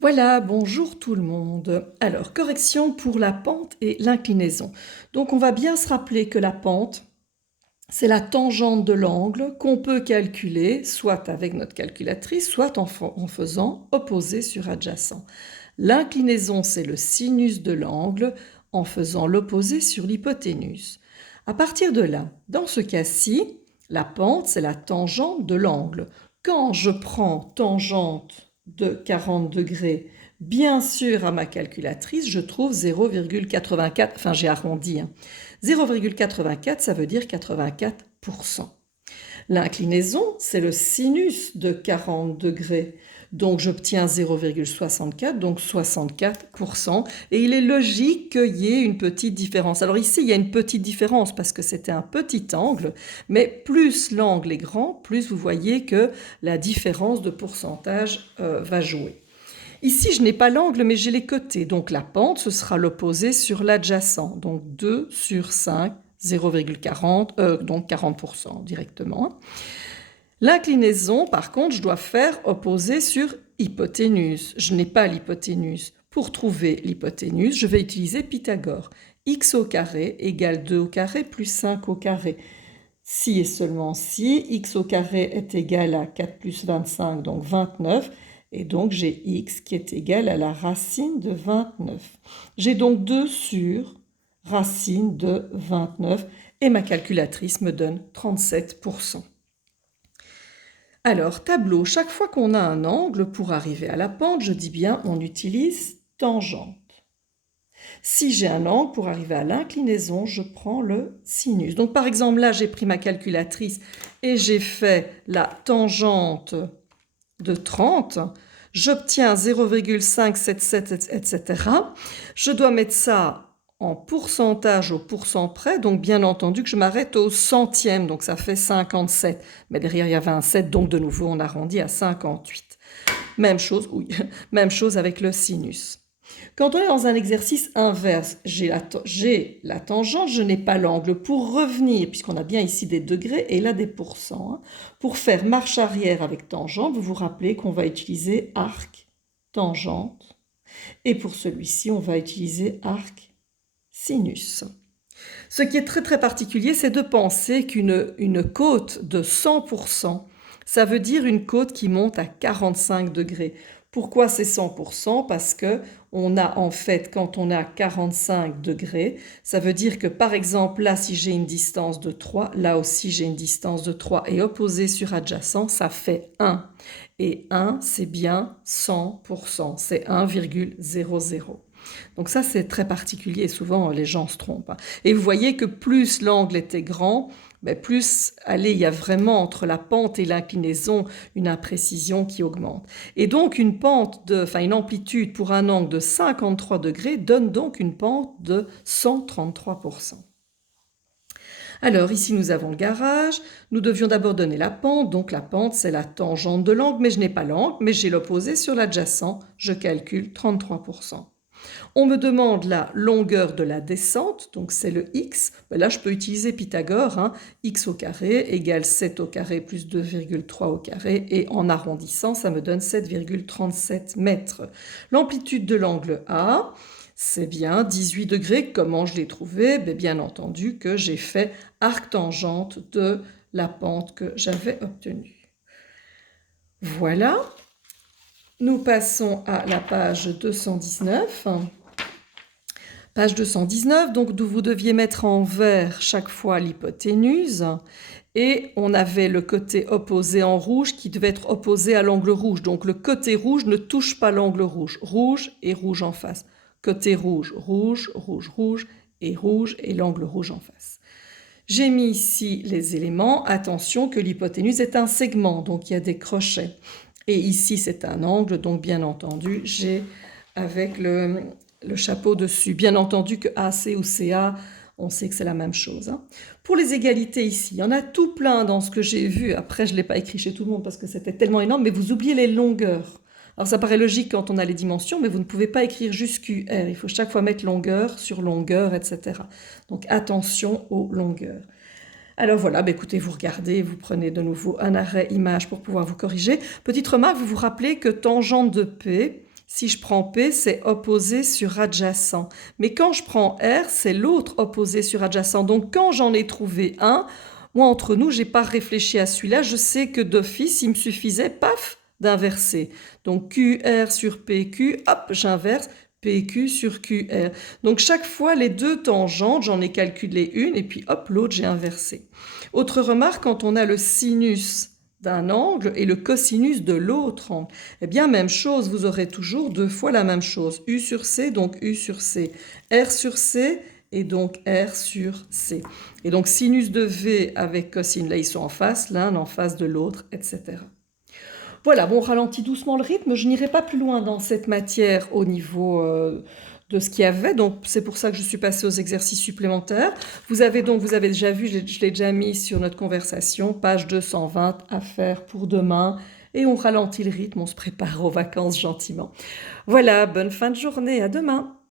Voilà, bonjour tout le monde. Alors, correction pour la pente et l'inclinaison. Donc, on va bien se rappeler que la pente, c'est la tangente de l'angle qu'on peut calculer, soit avec notre calculatrice, soit en faisant opposé sur adjacent. L'inclinaison, c'est le sinus de l'angle en faisant l'opposé sur l'hypoténuse. À partir de là, dans ce cas-ci, la pente, c'est la tangente de l'angle. Quand je prends tangente de 40 degrés, bien sûr à ma calculatrice, je trouve 0,84, enfin j'ai arrondi, 0,84, ça veut dire 84%. L'inclinaison, c'est le sinus de 40 degrés. Donc j'obtiens 0,64, donc 64%. Et il est logique qu'il y ait une petite différence. Alors ici, il y a une petite différence parce que c'était un petit angle, mais plus l'angle est grand, plus vous voyez que la différence de pourcentage va jouer. Ici, je n'ai pas l'angle, mais j'ai les côtés. Donc la pente, ce sera l'opposé sur l'adjacent. Donc 2 sur 5, 0,40, donc 40% directement. L'inclinaison, par contre, je dois faire opposé sur hypoténuse. Je n'ai pas l'hypoténuse. Pour trouver l'hypoténuse, je vais utiliser Pythagore. X au carré égale 2 au carré plus 5 au carré. Si et seulement si, x au carré est égal à 4 plus 25, donc 29, et donc j'ai x qui est égal à la racine de 29. J'ai donc 2 sur racine de 29, et ma calculatrice me donne 37%. Alors, tableau, chaque fois qu'on a un angle, pour arriver à la pente, je dis bien, on utilise tangente. Si j'ai un angle, pour arriver à l'inclinaison, je prends le sinus. Donc par exemple, là, j'ai pris ma calculatrice et j'ai fait la tangente de 30. J'obtiens 0,577, etc. Je dois mettre ça en pourcentage au pourcent près, donc bien entendu que je m'arrête au centième, donc ça fait 57. Mais derrière, il y avait un 7, donc de nouveau, on arrondit à 58. Même chose, oui, même chose avec le sinus. Quand on est dans un exercice inverse, j'ai la tangente, je n'ai pas l'angle. Pour revenir, puisqu'on a bien ici des degrés et là des pourcents, pour faire marche arrière avec tangente, vous vous rappelez qu'on va utiliser arc, tangente. Et pour celui-ci, on va utiliser arc, sinus. Ce qui est très très particulier, c'est de penser qu'une côte de 100%, ça veut dire une côte qui monte à 45 degrés. Pourquoi c'est 100%? Parce que on a en fait, quand on a 45 degrés, ça veut dire que par exemple là, si j'ai une distance de 3, là aussi j'ai une distance de 3 et opposé sur adjacent, ça fait 1. Et 1, c'est bien 100%, c'est 1,00. Donc ça, c'est très particulier et souvent les gens se trompent. Et vous voyez que plus l'angle était grand, plus, allez, il y a vraiment entre la pente et l'inclinaison une imprécision qui augmente. Et donc une amplitude pour un angle de 53 degrés donne donc une pente de 133%. Alors ici nous avons le garage, nous devions d'abord donner la pente, donc la pente c'est la tangente de l'angle, mais je n'ai pas l'angle, mais j'ai l'opposé sur l'adjacent, je calcule 33%. On me demande la longueur de la descente, donc c'est le x. Là, je peux utiliser Pythagore. X au carré égale 7 au carré plus 2,3 au carré. Et en arrondissant, ça me donne 7,37 mètres. L'amplitude de l'angle A, c'est bien 18 degrés. Comment je l'ai trouvé? Bien entendu que j'ai fait arc-tangente de la pente que j'avais obtenue. Voilà. Nous passons à la page 219. Page 219, donc vous deviez mettre en vert chaque fois l'hypoténuse et on avait le côté opposé en rouge qui devait être opposé à l'angle rouge. Donc le côté rouge ne touche pas l'angle rouge. Rouge et rouge en face. Côté rouge, rouge, rouge, rouge et l'angle rouge en face. J'ai mis ici les éléments. Attention que l'hypoténuse est un segment, donc il y a des crochets. Et ici c'est un angle, donc bien entendu j'ai avec le chapeau dessus. Bien entendu que AC ou CA, on sait que c'est la même chose. Pour les égalités ici, il y en a tout plein dans ce que j'ai vu. Après, je ne l'ai pas écrit chez tout le monde parce que c'était tellement énorme, mais vous oubliez les longueurs. Alors ça paraît logique quand on a les dimensions, mais vous ne pouvez pas écrire juste QR. Il faut chaque fois mettre longueur sur longueur, etc. Donc attention aux longueurs. Alors voilà, écoutez, vous regardez, vous prenez de nouveau un arrêt image pour pouvoir vous corriger. Petite remarque, vous vous rappelez que tangente de P, Si je prends P, c'est opposé sur adjacent. Mais quand je prends R, c'est l'autre opposé sur adjacent. Donc quand j'en ai trouvé un, moi entre nous, j'ai pas réfléchi à celui-là. Je sais que d'office, il me suffisait, paf, d'inverser. Donc QR sur PQ, hop, j'inverse. PQ sur QR. Donc chaque fois, les deux tangentes, j'en ai calculé une et puis hop, l'autre, j'ai inversé. Autre remarque, quand on a le sinus d'un angle et le cosinus de l'autre angle, eh bien, même chose, vous aurez toujours deux fois la même chose. U sur C, donc U sur C. R sur C, et donc R sur C. Et donc sinus de V avec cosine, là ils sont en face, l'un en face de l'autre, etc. Voilà, bon, on ralentit doucement le rythme. Je n'irai pas plus loin dans cette matière au niveau de ce qu'il y avait. Donc, c'est pour ça que je suis passée aux exercices supplémentaires. Vous avez déjà vu, je l'ai déjà mis sur notre conversation, page 220, à faire pour demain. Et on ralentit le rythme, on se prépare aux vacances gentiment. Voilà, bonne fin de journée, à demain.